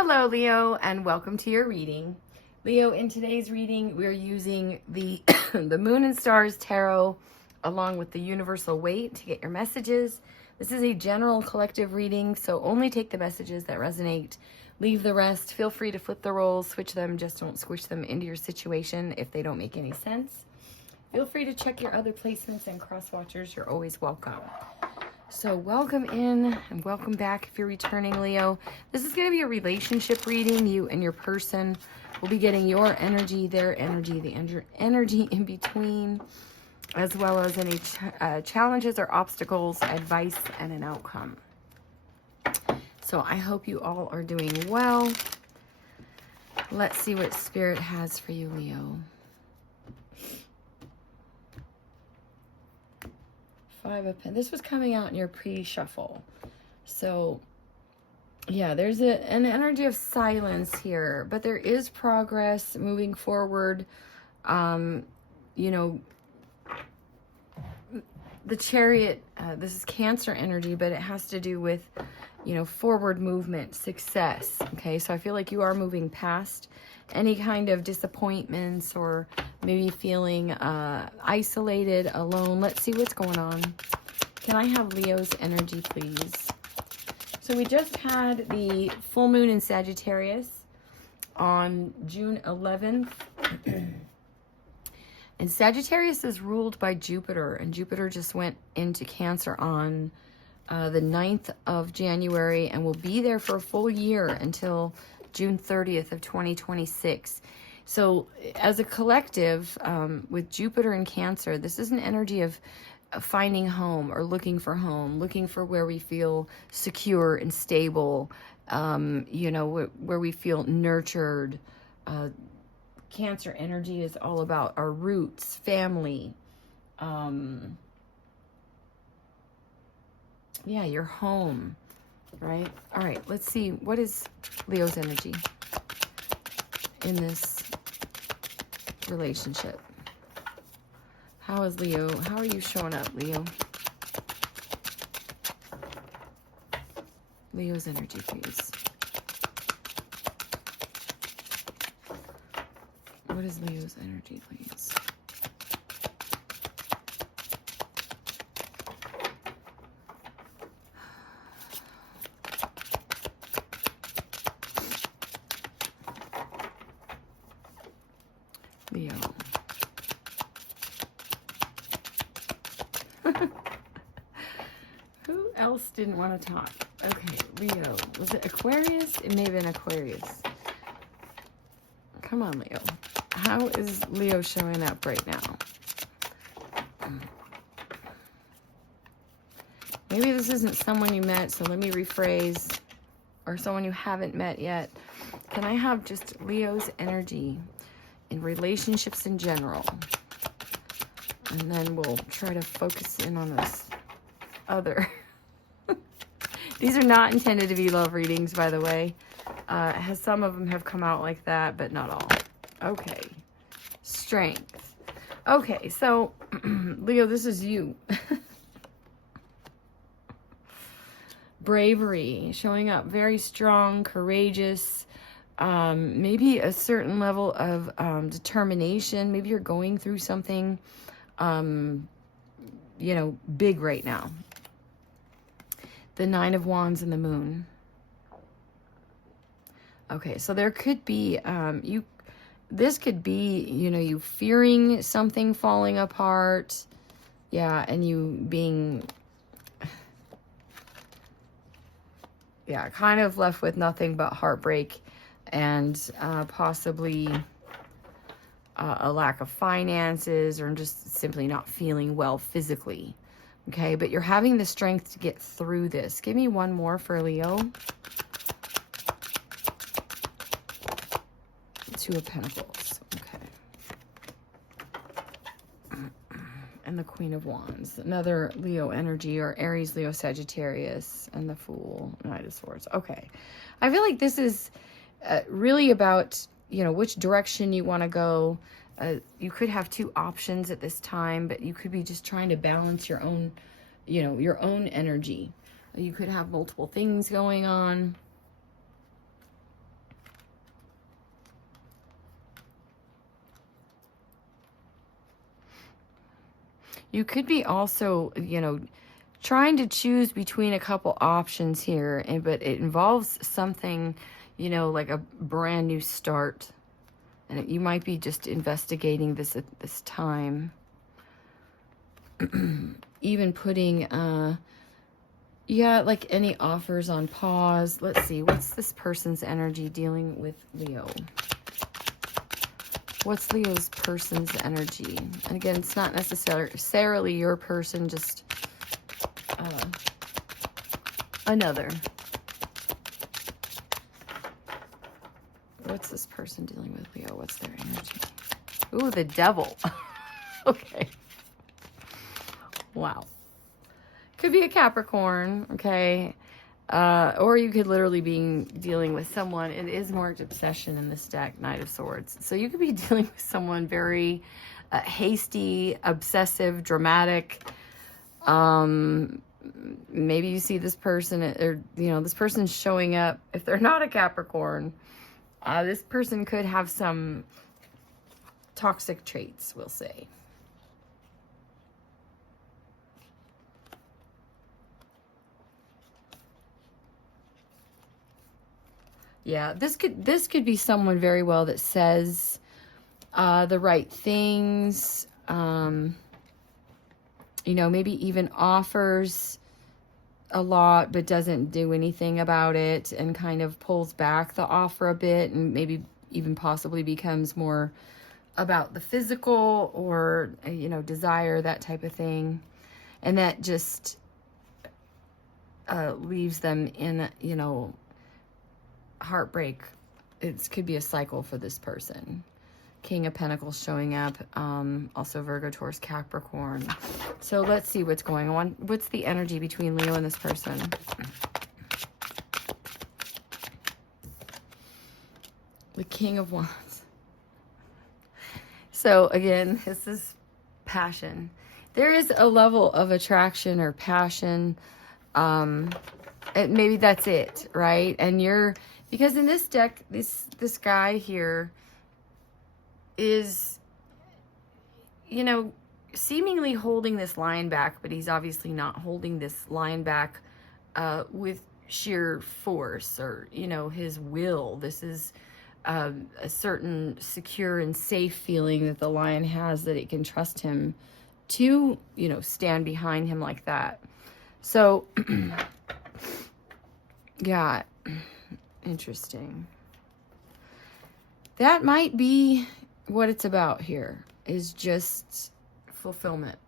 Hello, Leo, and welcome to your reading. Leo, in today's reading, we're using the the Moon and Stars Tarot along with the Universal Weight to get your messages. This is a general collective reading, so only take the messages that resonate. Leave the rest. Feel free to flip the roles, switch them, just don't squish them into your situation if they don't make any sense. Feel free to check your other placements and cross watchers. You're always welcome. So welcome in and welcome back if you're returning, Leo. This is going to be a relationship reading. You and your person will be getting your energy, their energy, the energy in between, as well as any challenges or obstacles, advice, and an outcome. So I hope you all are doing well. Let's see what Spirit has for you, Leo. 5 of Pentacles. This was coming out in your pre-shuffle. So, yeah, there's an energy of silence here, but there is progress moving forward. You know, the Chariot, this is Cancer energy, but it has to do with, you know, forward movement, success. Okay, so I feel like you are moving past any kind of disappointments or maybe feeling isolated, alone. Let's see what's going on. Can I have Leo's energy, please? So we just had the full moon in Sagittarius on June 11th. And Sagittarius is ruled by Jupiter, and Jupiter just went into Cancer on the 9th of January and will be there for a full year until June 30th of 2026. So as a collective, with Jupiter and Cancer, this is an energy of finding home or looking for home, looking for where we feel secure and stable, you know, where we feel nurtured. Cancer energy is all about our roots, family, yeah, your home, right? All right, let's see. What is Leo's energy in this relationship? How is Leo? How are you showing up, Leo? Leo's energy, please. What is Leo's energy, please? Leo. Who else didn't want to talk? Okay, Leo. Was it Aquarius? It may have been Aquarius. Come on, Leo. How is Leo showing up right now? Maybe this isn't someone you met, so let me rephrase. Or someone you haven't met yet. Can I have just Leo's energy in relationships in general? And then we'll try to focus in on this other. These are not intended to be love readings, by the way. Some of them have come out like that, but not all. Okay. Strength. Okay, so Leo, this is you. Bravery, showing up very strong, courageous, maybe a certain level of determination. Maybe you're going through something, you know, big right now. The 9 of Wands and the Moon. Okay, so there could be, this could be, you know, you fearing something falling apart. Yeah, and you being, yeah, kind of left with nothing but heartbreak and possibly a lack of finances or just simply not feeling well physically. Okay, but you're having the strength to get through this. Give me one more for Leo. 2 of Pentacles. Okay. And the Queen of Wands. Another Leo energy, or Aries, Leo, Sagittarius, and the Fool, Knight of Swords. Okay. I feel like this is really about, you know, which direction you want to go. You could have 2 options at this time, but you could be just trying to balance your own, you know, your own energy. You could have multiple things going on. You could be also, you know, trying to choose between a couple options here, but it involves something, you know, like a brand new start. And you might be just investigating this at this time. Even putting, yeah, like any offers on pause. Let's see, what's this person's energy dealing with Leo? What's Leo's person's energy? And again, it's not necessarily your person, just another. What's this person dealing with Leo? What's their energy? Ooh, the devil. Okay. Wow. Could be a Capricorn, okay? Or you could literally be dealing with someone. It is marked obsession in this deck, Knight of Swords. So you could be dealing with someone very hasty, obsessive, dramatic. Maybe you see this person, or, you know, this person's showing up. If they're not a Capricorn, this person could have some toxic traits, we'll say. Yeah, this could be someone very well that says the right things, you know, maybe even offers a lot but doesn't do anything about it, and kind of pulls back the offer a bit, and maybe even possibly becomes more about the physical or, you know, desire, that type of thing. And that just leaves them in, you know, heartbreak. It could be a cycle for this person. King of Pentacles showing up, also Virgo, Taurus, Capricorn. So let's see what's going on. What's the energy between Leo and this person? The King of Wands. So again, this is passion. There is a level of attraction or passion. Maybe that's it, right? And because in this deck, this guy here is, you know, seemingly holding this lion back, but he's obviously not holding this lion back with sheer force or, you know, his will. This is a certain secure and safe feeling that the lion has, that it can trust him to, you know, stand behind him like that. So, yeah, interesting. That might be what it's about here, is just fulfillment.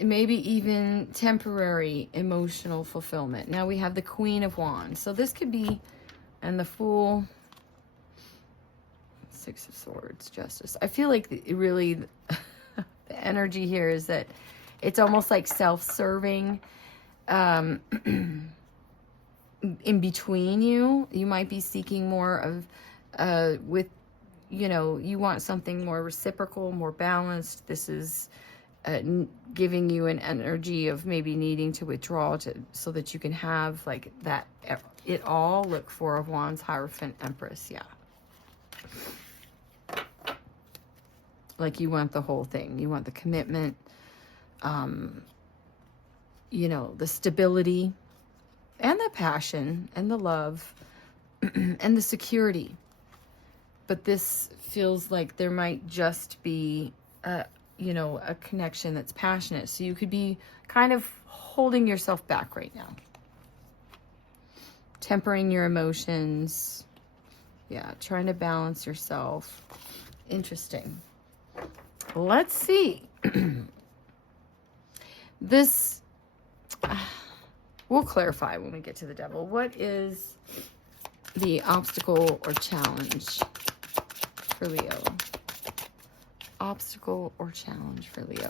Maybe even temporary emotional fulfillment. Now we have the Queen of Wands. So this could be, and the Fool, Six of Swords, Justice. I feel like really the energy here is that it's almost like self-serving. In between you might be seeking more of, with, you know, you want something more reciprocal, more balanced. This is giving you an energy of maybe needing to withdraw so that you can have like that, it all. Look, Four of Wands, Hierophant, Empress. Yeah. Like you want the whole thing. You want the commitment, you know, the stability and the passion and the love and the security. But this feels like there might just be, you know, a connection that's passionate. So you could be kind of holding yourself back right now. Tempering your emotions. Yeah, trying to balance yourself. Interesting. Let's see. This, we'll clarify when we get to the Devil. What is the obstacle or challenge for Leo? Obstacle or challenge for Leo?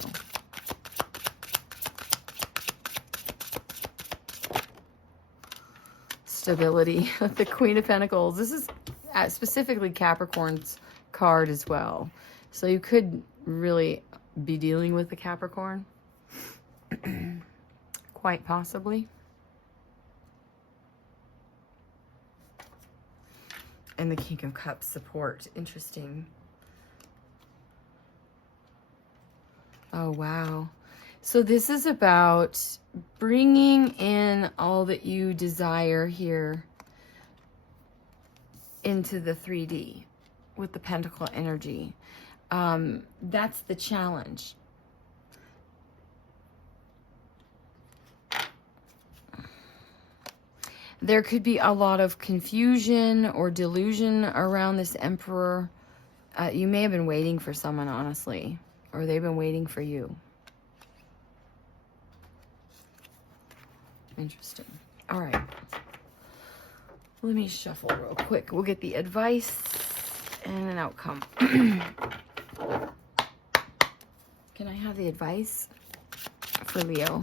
Stability. The Queen of Pentacles. This is specifically Capricorn's card as well. So you could really be dealing with the Capricorn. Quite possibly. And the King of Cups support. Interesting. Oh, wow. So this is about bringing in all that you desire here into the 3D with the pentacle energy. That's the challenge. There could be a lot of confusion or delusion around this emperor. You may have been waiting for someone, honestly, or they've been waiting for you. Interesting. All right. Let me shuffle real quick. We'll get the advice and an outcome. Can I have the advice for Leo?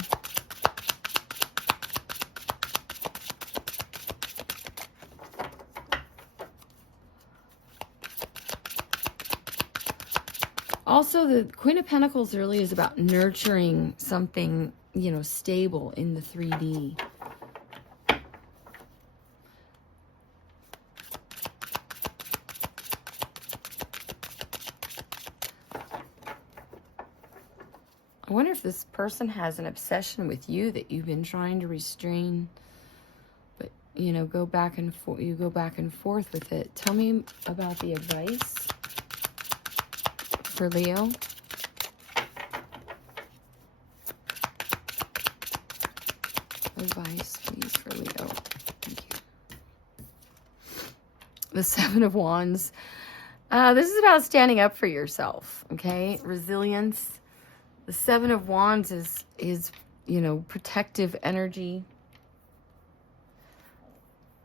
Also, the Queen of Pentacles really is about nurturing something, you know, stable in the 3D. I wonder if this person has an obsession with you that you've been trying to restrain, but, you know, go back and forth. You go back and forth with it. Tell me about the advice for Leo. Advice, please, for Leo. Thank you. The Seven of Wands. This is about standing up for yourself, okay? Resilience. The Seven of Wands is, you know, protective energy.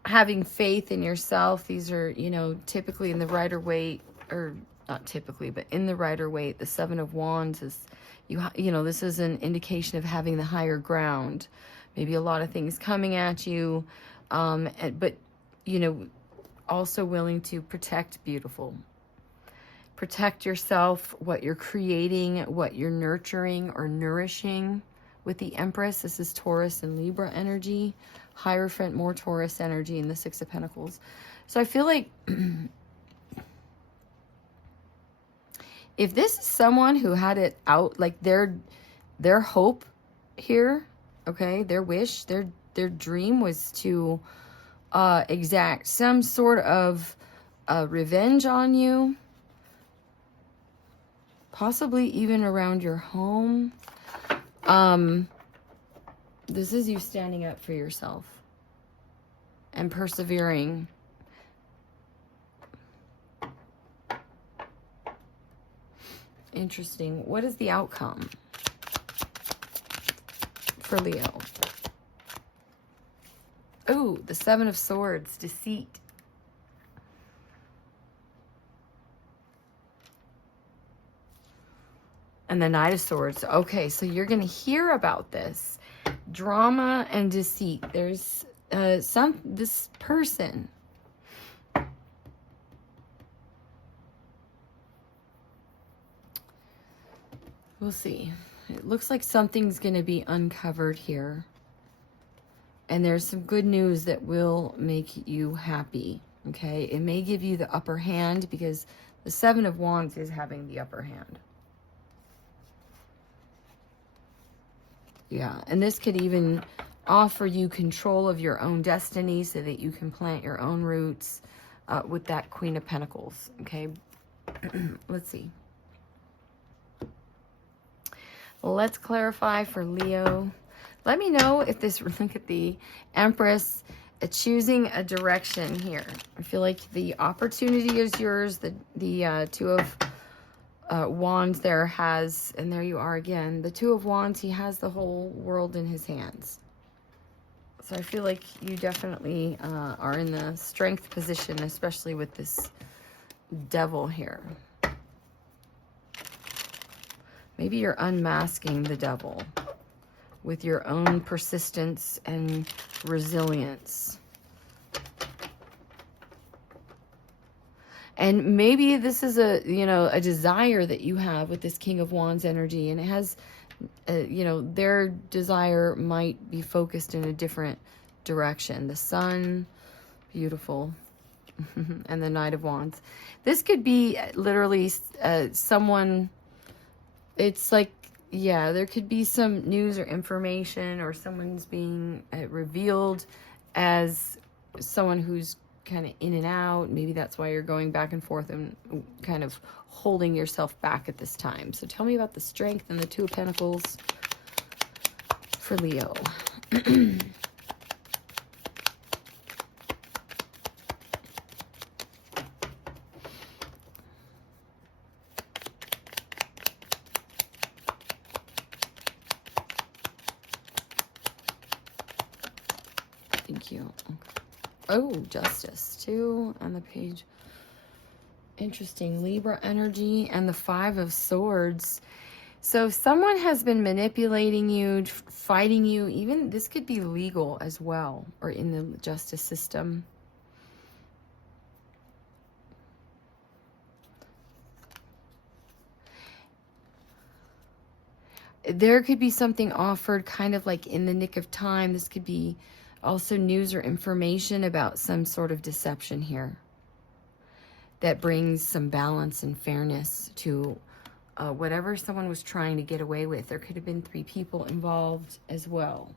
Having faith in yourself. These are, you know, typically in the Rider-Waite, or not typically, but in the Rider-Waite, the Seven of Wands is, you know, this is an indication of having the higher ground. Maybe a lot of things coming at you, but, you know, also willing to protect beautiful. Protect yourself, what you're creating, what you're nurturing or nourishing with the Empress. This is Taurus and Libra energy. Hierophant, more Taurus energy in the Six of Pentacles. So I feel like if this is someone who had it out, like their hope here, okay, their wish, their dream was to exact some sort of revenge on you, possibly even around your home. This is you standing up for yourself and persevering. Interesting. What is the outcome for Leo? Oh, the Seven of Swords, deceit. And the Knight of Swords. Okay, so you're going to hear about this. Drama and deceit. There's this person. We'll see. It looks like something's going to be uncovered here. And there's some good news that will make you happy. Okay, it may give you the upper hand because the Seven of Wands is having the upper hand. Yeah, and this could even offer you control of your own destiny so that you can plant your own roots with that Queen of Pentacles, okay? Let's see. Let's clarify for Leo. Let me know if this, look at the Empress, choosing a direction here. I feel like the opportunity is yours. The Two of Wands there has, and there you are again, the Two of Wands, he has the whole world in his hands. So I feel like you definitely are in the strength position, especially with this Devil here. Maybe you're unmasking the Devil with your own persistence and resilience. And maybe this is a, you know, a desire that you have with this King of Wands energy, and it has, you know, their desire might be focused in a different direction. The Sun, beautiful, and the Knight of Wands. This could be literally someone, it's like Yeah, there could be some news or information, or someone's being revealed as someone who's kind of in and out. Maybe that's why you're going back and forth and kind of holding yourself back at this time. So tell me about the Strength and the Two of Pentacles for Leo. Thank you. Okay. Oh, Justice too on the page. Interesting. Libra energy and the Five of Swords. So if someone has been manipulating you, fighting you, even this could be legal as well, or in the justice system. There could be something offered kind of like in the nick of time. This could be also news or information about some sort of deception here that brings some balance and fairness to whatever someone was trying to get away with. There could have been 3 people involved as well.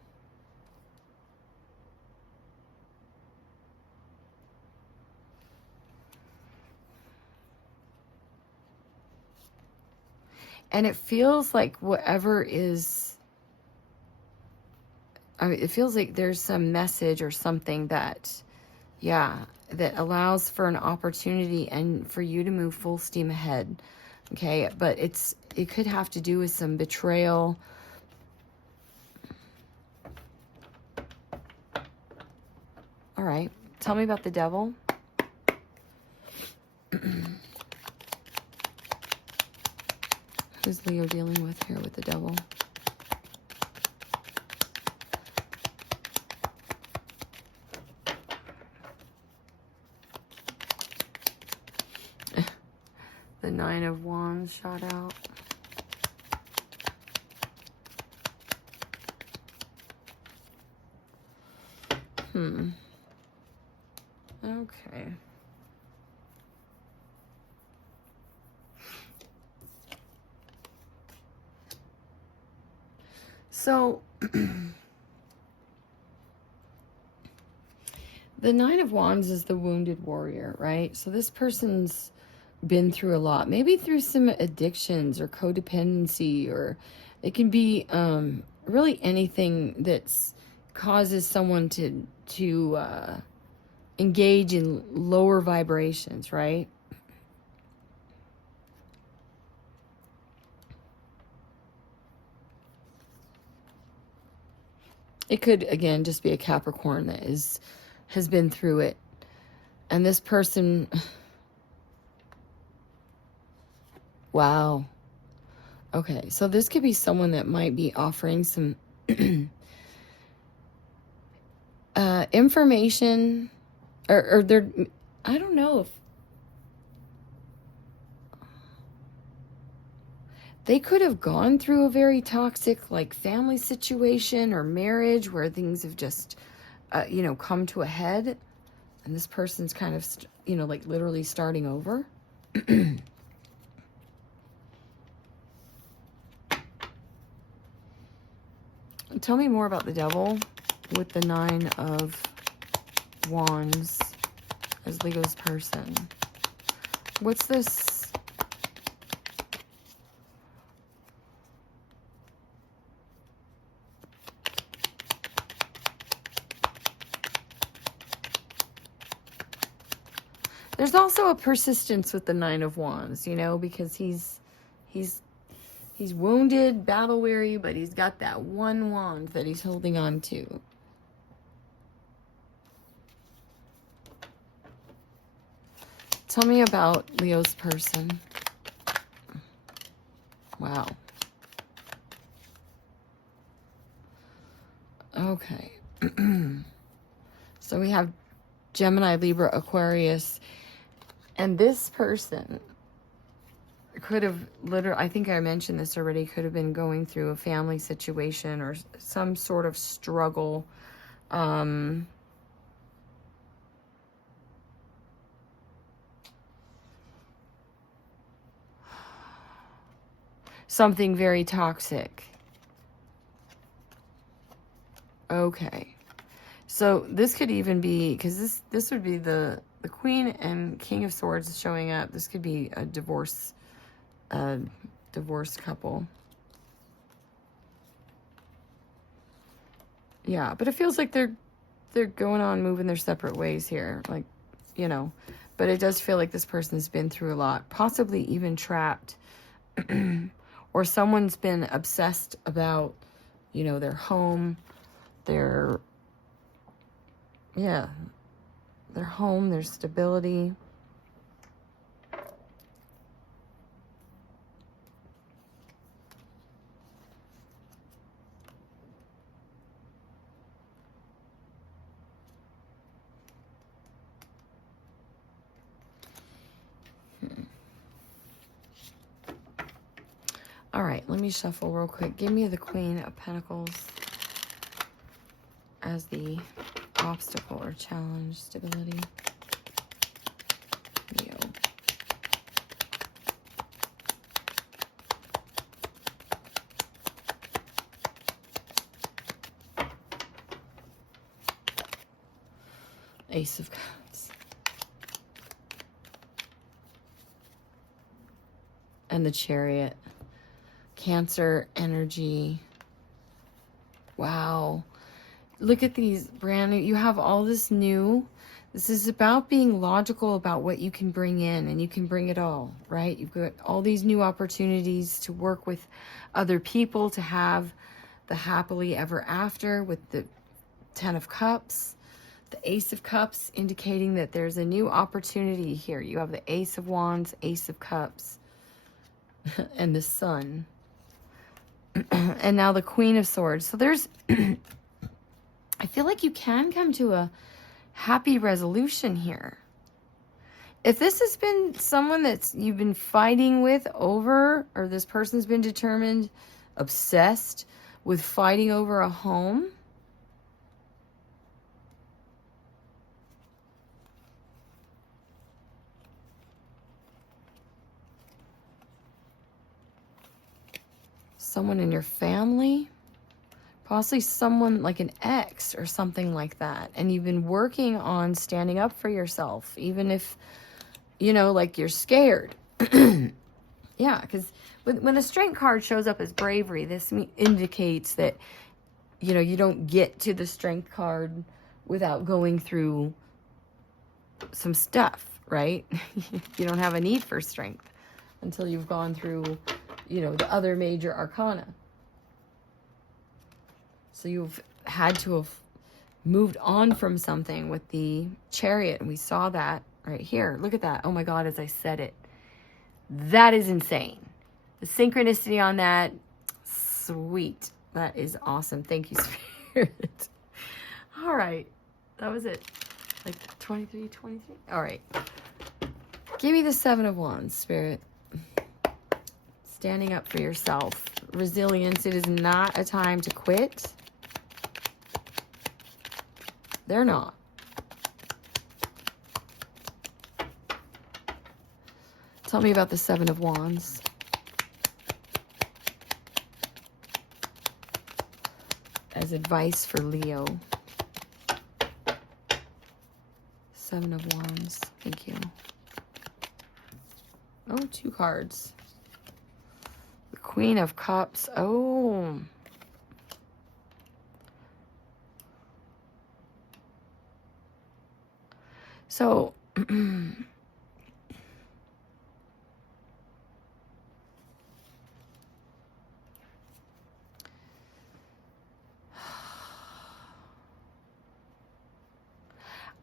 And it feels like whatever is, I mean, it feels like there's some message or something that, yeah, that allows for an opportunity and for you to move full steam ahead. Okay, but it could have to do with some betrayal. All right, tell me about the Devil. Who's Leo dealing with here with the Devil? The Nine of Wands shot out. Okay. So, the Nine of Wands is the wounded warrior, right? So this person's been through a lot, maybe through some addictions or codependency, or it can be really anything that's causes someone to engage in lower vibrations, right? It could, again, just be a Capricorn that has been through it. And this person, wow. Okay, so this could be someone that might be offering some information, or they're, I don't know if they could have gone through a very toxic, like, family situation or marriage where things have just, come to a head. And this person's kind of, like literally starting over. Tell me more about the Devil with the Nine of Wands as Leo's person. What's this? There's also a persistence with the Nine of Wands, because he's wounded, battle weary, but he's got that one wand that he's holding on to. Tell me about Leo's person. Wow. Okay. So we have Gemini, Libra, Aquarius. And this person could have literally, I think I mentioned this already, could have been going through a family situation or some sort of struggle. something very toxic. Okay. So this could even be, because this would be the Queen and King of Swords showing up. This could be a divorced couple. Yeah, but it feels like they're going on, moving their separate ways here. Like, you know, but it does feel like this person's been through a lot, possibly even trapped. Or someone's been obsessed about, you know, their home, their home, their stability. All right, let me shuffle real quick. Give me the Queen of Pentacles as the obstacle or challenge. Stability. Leo. Ace of Cups. And the Chariot. Cancer energy. Wow. Look at these brand new. You have all this new. This is about being logical about what you can bring in, and you can bring it all, right? You've got all these new opportunities to work with other people, to have the happily ever after with the 10 of Cups, the Ace of Cups, indicating that there's a new opportunity here. You have the Ace of Wands, Ace of Cups, and the Sun. And now the Queen of Swords. So there's, I feel like you can come to a happy resolution here. If this has been someone that's you've been fighting with over, or this person's been determined, obsessed with fighting over a home, someone in your family, possibly someone like an ex or something like that, and you've been working on standing up for yourself, even if, you know, like you're scared. Yeah, because when the Strength card shows up as bravery, this indicates that, you know, you don't get to the Strength card without going through some stuff, right? You don't have a need for strength until you've gone through, you know, the other major arcana. So you've had to have moved on from something with the Chariot, and we saw that right here. Look at that. Oh my God, as I said it. That is insane. The synchronicity on that, sweet. That is awesome. Thank you, Spirit. All right. That was it. Like 23. All right. Give me the 7 of Wands, Spirit. Standing up for yourself. Resilience. It is not a time to quit. They're not. Tell me about the 7 of Wands. As advice for Leo. 7 of Wands. Thank you. Oh, 2 cards. The Queen of Cups. Oh. So,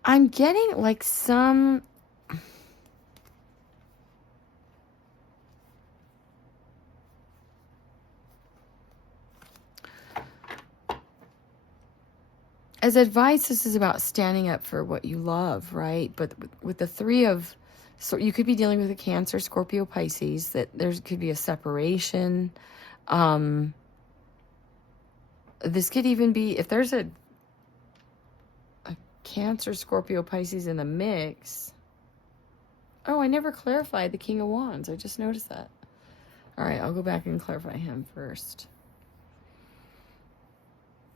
I'm getting like some... As advice, this is about standing up for what you love, right? But with the 3 of... So you could be dealing with a Cancer, Scorpio, Pisces, that there could be a separation. This could even be, if there's a Cancer, Scorpio, Pisces in the mix. Oh, I never clarified the King of Wands. I just noticed that. All right, I'll go back and clarify him first.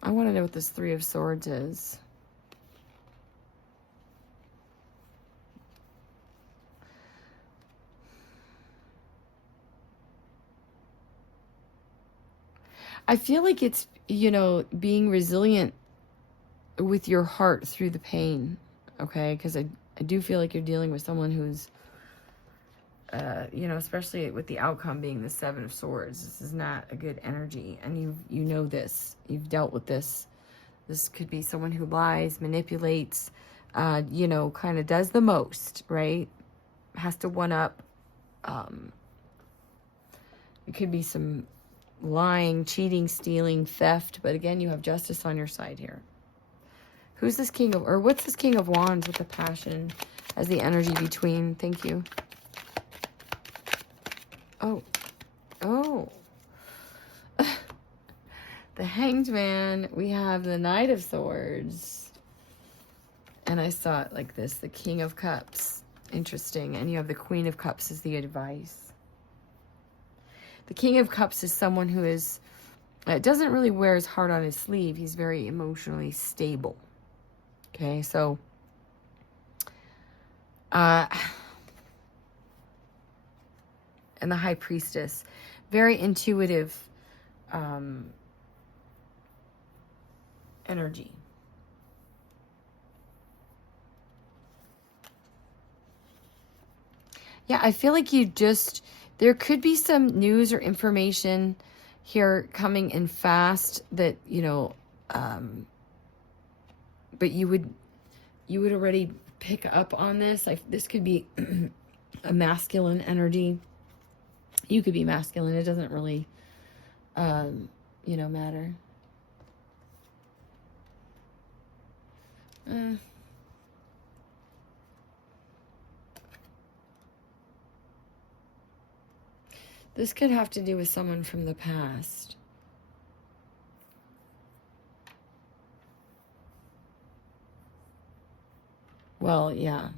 I want to know what this Three of Swords is. I feel like it's, you know, being resilient with your heart through the pain, okay? Because I do feel like you're dealing with someone who's, you know, especially with the outcome being the Seven of Swords. This is not a good energy, and you know this. You've dealt with this. This could be someone who lies, manipulates, you know, kind of does the most, right? Has to one up. It could be some lying, cheating, stealing, theft. But again, you have justice on your side here. Who's this King of, or what's this King of Wands with the passion as the energy between? Thank you. Oh. Oh. The Hanged Man. We have the Knight of Swords. And I saw it like this. The King of Cups. Interesting. And you have the Queen of Cups as the advice. The King of Cups is someone who is, doesn't really wear his heart on his sleeve. He's very emotionally stable. Okay, so, and the High Priestess, very intuitive energy. Yeah, I feel like you just, there could be some news or information here coming in fast that, you know, but you would already pick up on this. Like, this could be a masculine energy. You could be masculine. It doesn't really, you know, matter. This could have to do with someone from the past. Well, yeah.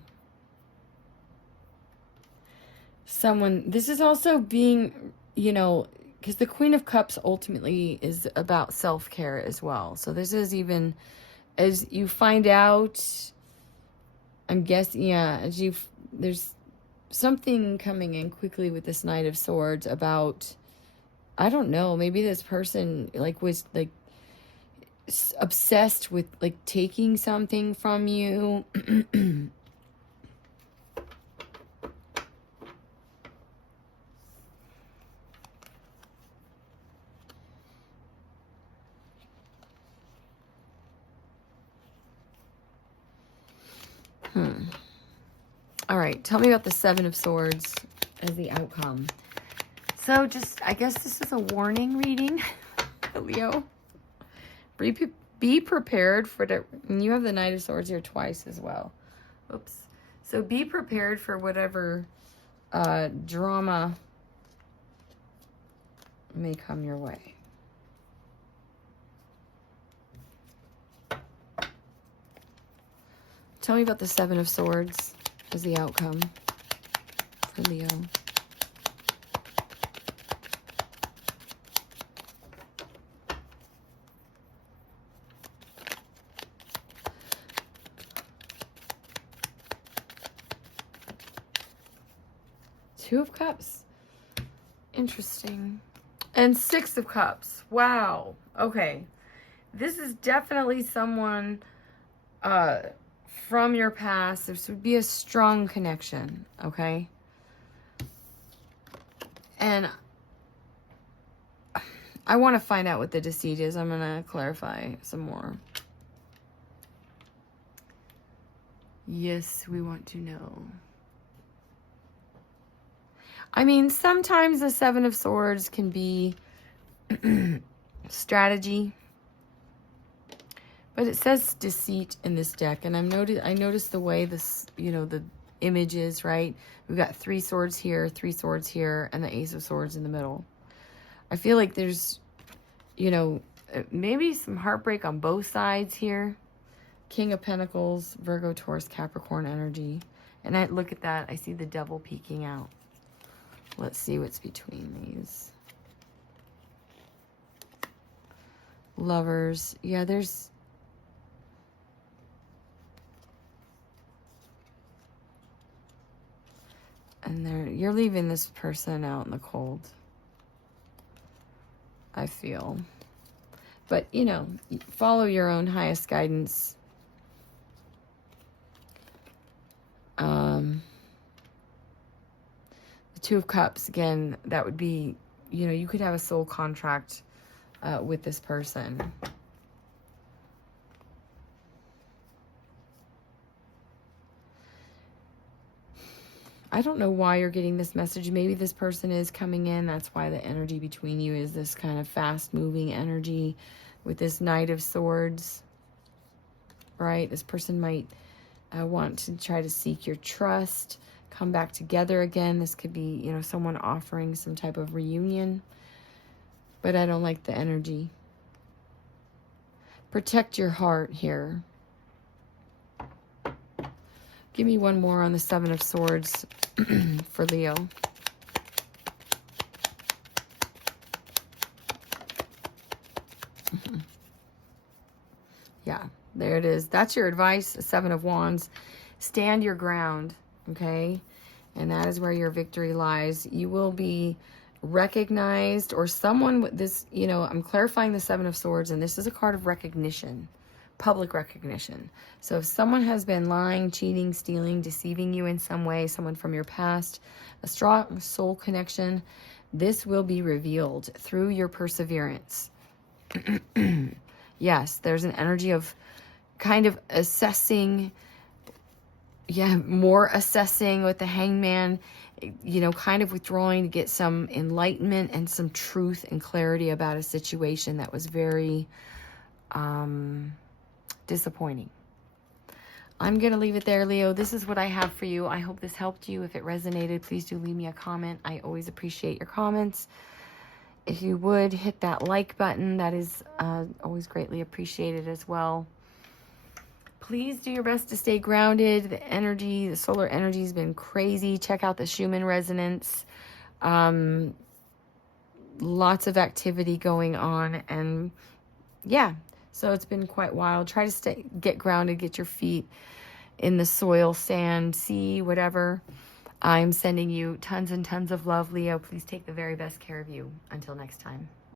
Someone, this is also being, you know, because the Queen of Cups ultimately is about self-care as well. So this is even, as you find out, I'm guessing, yeah, as you, there's something coming in quickly with this Knight of Swords about, I don't know, maybe this person like was like obsessed with like taking something from you. All right, tell me about the Seven of Swords as the outcome. So just, I guess this is a warning reading, Leo. Be prepared for the, and you have the Knight of Swords here twice as well. Oops. So be prepared for whatever drama may come your way. Tell me about the Seven of Swords as the outcome for Leo. Two of Cups. Interesting. And Six of Cups. Wow. Okay. This is definitely someone from your past. This would be a strong connection. Okay. And I want to find out what the deceit is. I'm going to clarify some more. Yes, we want to know. I mean, sometimes the Seven of Swords can be strategy, but it says deceit in this deck, and I noticed the way this, you know, the image is, right? We've got three swords here, and the Ace of Swords in the middle. I feel like there's, you know, maybe some heartbreak on both sides here. King of Pentacles, Virgo, Taurus, Capricorn energy, and I look at that, I see the devil peeking out. Let's see what's between these. Lovers. Yeah, there's... And you're leaving this person out in the cold, I feel. But, you know, follow your own highest guidance. The Two of Cups, again, that would be, you know, you could have a soul contract with this person. I don't know why you're getting this message. Maybe this person is coming in. That's why the energy between you is this kind of fast-moving energy with this Knight of Swords, right? This person might want to try to seek your trust, come back together again. This could be, you know, someone offering some type of reunion. But I don't like the energy. Protect your heart here. Give me one more on the Seven of Swords for Leo. Yeah, there it is. That's your advice, Seven of Wands. Stand your ground, okay? And that is where your victory lies. You will be recognized, or someone with this, you know, I'm clarifying the Seven of Swords, and this is a card of recognition. Public recognition. So if someone has been lying, cheating, stealing, deceiving you in some way, someone from your past, a strong soul connection, this will be revealed through your perseverance. Yes, there's an energy of kind of assessing, more assessing with the Hangman, you know, kind of withdrawing to get some enlightenment and some truth and clarity about a situation that was very disappointing. I'm going to leave it there, Leo. This is what I have for you. I hope this helped you. If it resonated, please do leave me a comment. I always appreciate your comments. If you would, hit that like button. That is always greatly appreciated as well. Please do your best to stay grounded. The energy, the solar energy has been crazy. Check out the Schumann resonance. Lots of activity going on. And yeah, so it's been quite wild. Try to get grounded, get your feet in the soil, sand, sea, whatever. I'm sending you tons and tons of love, Leo. Please take the very best care of you. Until next time.